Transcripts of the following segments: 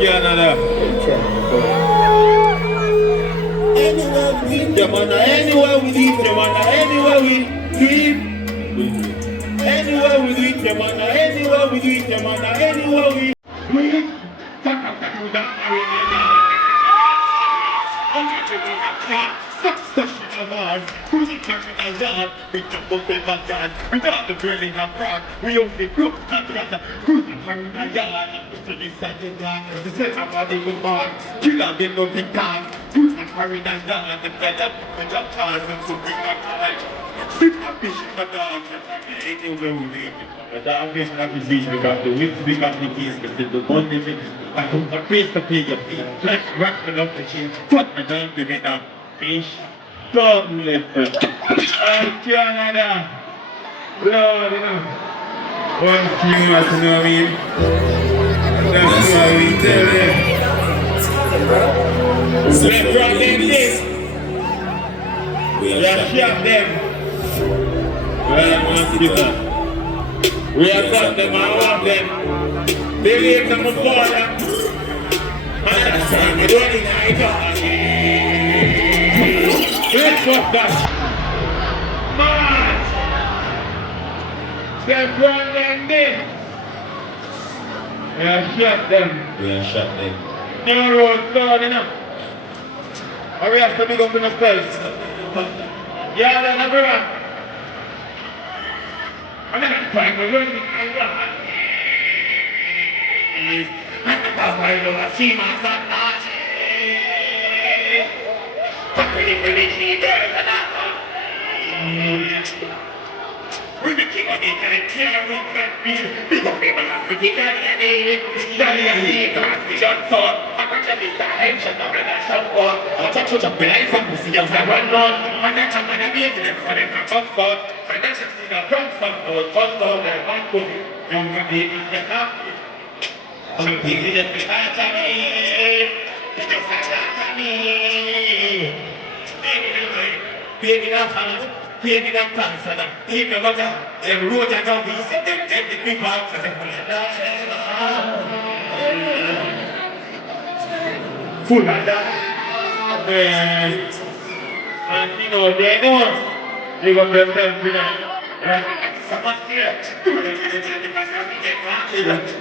Canada. Anywhere we leave them, anywhere we leave. Anywhere we leave them, anywhere we leave them, anywhere we leave. Without the burning of rock, we only broke together. Who's the fire in the yard? To the second line, the set of body will mark. You don't get no big time. Who's the fire in the yard? The bed up, the job time, and so bring my time. Sit up, fish in my dog. Anywhere we leave it. The dog is not disease. We got the whips, we got the keys, but the money mix. I hope the face to pay your fee. Let's rock it up the chain. Put my dog to get up. Fish. Don't listen. Canada. Lord, you know. One thing you have to know, I mean. That's why we tell them. Let's rock them this. Let's shop them. We have got them, I want them. They leave them before them. Understand, we don't need night on. Let's rock that. Man! Them run them this. We have shot them. No road, Lord, enough. Or we have to big up in the place. Yeah, then everyone. I'm not trying to run it. I'm not see my son not. I'm really see better than that. We're the king of the and we can't be able to be Daddy and me, God, we don't thought. I'm going to be the ancient of the support. I'll touch you to play from the sea of the run on. I'm not going to be able to put in my comfort. And that's just in a comfort mode. Comfort and one book. You're going to be in the cup. I'm going to be in the cup. Baby, now, baby, now, Tanzania. If you got that, the road that don't be set, then the people out for them. Full of that. And you know, they know. They got themselves in there. Someone here.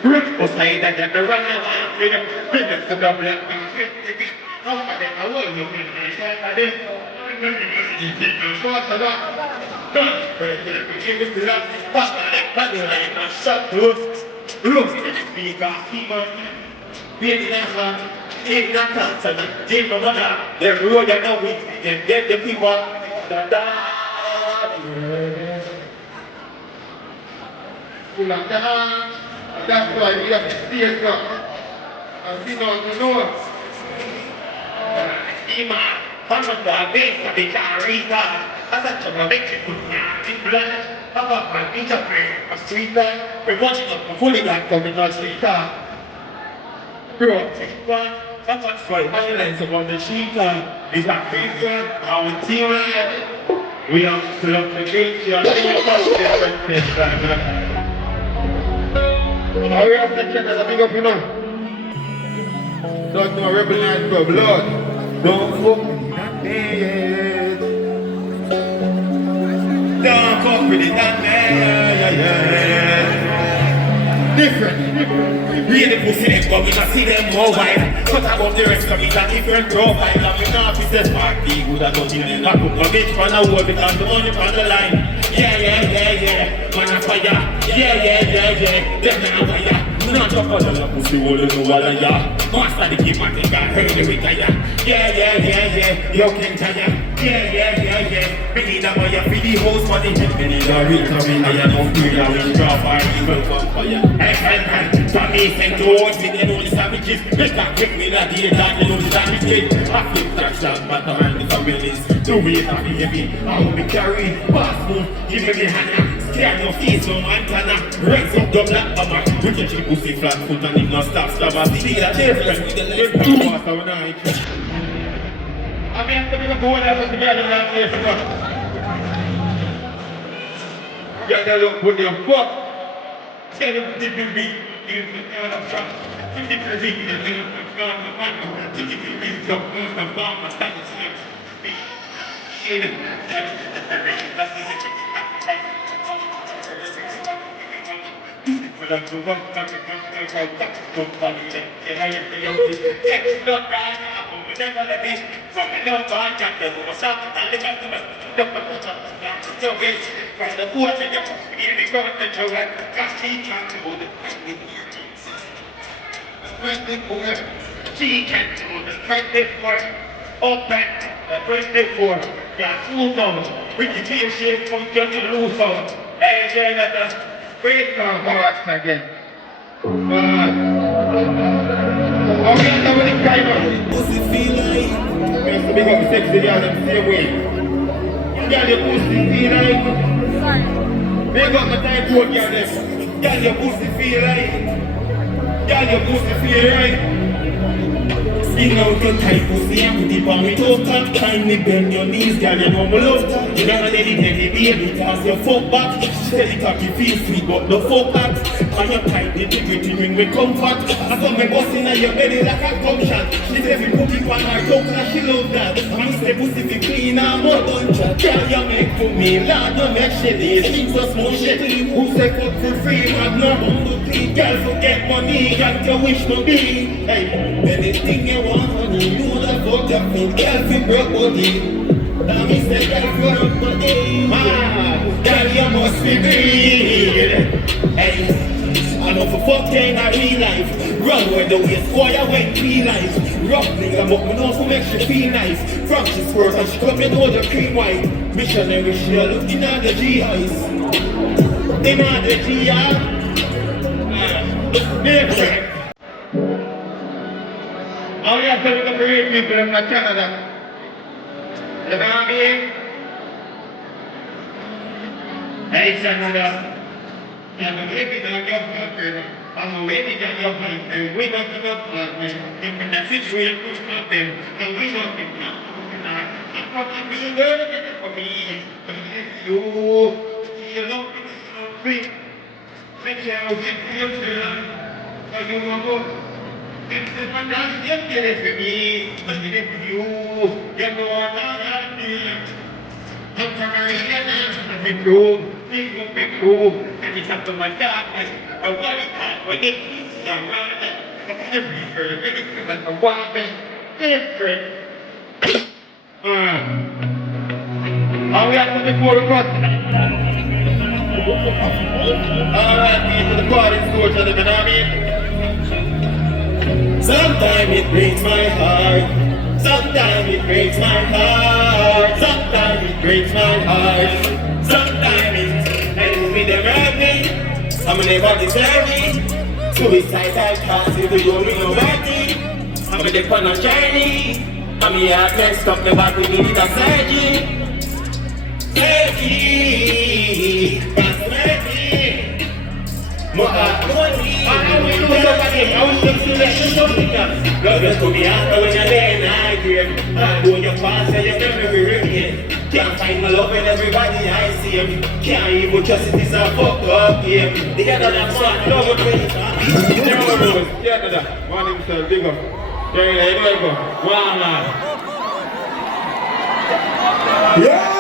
Rip was saying that the run around with them. Business to double it. Nobody, I will you I did. That's why we have to see it now. And see now to know. I'm not the best of the Carita. I'm not the best of the blood. I'm not my interpret of street life. We're watching up fully like coming on street car. Bro, I'm not for violence upon the street line. It's not faithful, our team. We have to look the gate. You are seeing about different things. How we have to check as a big up, you know? Don't know rebel Nightclub, Lord. Don't fuck with that man. Don't fuck with that man. Different. Really pussy them, but we not see them more wide. Cut about the rest of it, a different profile. And we not be says party, good and nothing. I put my bitch on a wall because the money on the line. Yeah. Man a fire. Yeah. Them na fire. Not just for the pussy, all the know all of ya. Master the keep and think I heard the retire. Yeah. You can tire. Yeah. We need a boy for the house money. We need a real coming. I know free that we drop our evil fire. Hey. From me sent towards me, they know the savages. They can't kick me that day, that they know the savages. I flip that shot, but I'm in the families. The way that we hear me, I will be carrying. Pass move, give me the hand. Scan your face from Montana. Raise up the black hammer. We can keep pussy flat foot and it not stop. I see that different with the left two parts of night. I mean, I'm going to go and have together like this. You gotta look with your foot. Tell them to do me. You can have a truck. You can have a truck. You can have a truck. You can have a She can't do the birthday for open the birthday for full on. We can see a shit from just to lose on. And then at the great hearts again. Okay, nobody cry about pussy feel like. We have to make up sexy girl the same way. Girl, your pussy feel like. Make up the time to a girl this. Girl, your pussy feel like. Girl, your pussy feel right. Sing out your tight pussy and put it on me total. Kindly bend your knees, girl, you know me love that. You never let it baby, cause you fuck back. Tell it up, you feel sweet, but no fuck back. And your tight integrity ring with comfort. I saw me busting on your belly like a gunshot. She said we put it on her tongue and she love that. And say pussy fi clean and more done chat. Girl, you make for me, Lord, you make shitty. Things so small shitty. Who say fuck for free, man, no humble clean. Girl, forget money, girl, you wish to be. Hey, anything you want money, you the fuck up me. Girl, fi broke body. Now me say girl, fi broke body. Man, girl, you must be real. Hey, I know for fucking a real life. Run where the waist boy, I went real life. Rough nigga, but me know who makes you feel nice. From she squirt and she come in all the cream white. Missionary, she a looking at the G-eyes. In at the G-eyes. Different. All you have to look at the real people in Canada. You know what I mean? Hey, Canada. And the baby that you're talking, and the baby that you're talking, we don't give up on them. In the situation, we stop them, and we don't give up. I'm fucking really good for me. You don't be make sure you feel good. And you will go. It's the one that's just getting for me. But if you know what I'm doing. I'm trying to get be cool, be cool, and it's up to my darkness. I want it, but it's different, a woman, different. All we have to do for the cross. Alright, people, the party store to the Benami. Sometimes it breaks my heart. Sometimes it breaks my heart. Sometimes it breaks my heart. Sometimes it's and with the me. I'm never deserve it. Suicidal thoughts if you don't know about it. I'm in the fun of journey. I'm here at next up the back with me need a surgery. Surgery. That's surgery. More I want to see something else. Love you to me after when you're there and I grave. I do your past and you never regain. Can't find my love in everybody I see him. Can't even trust it, it's a fucked up game. The other that's one, love with me. The other, one himself, big up. There you go, one man. Yeah!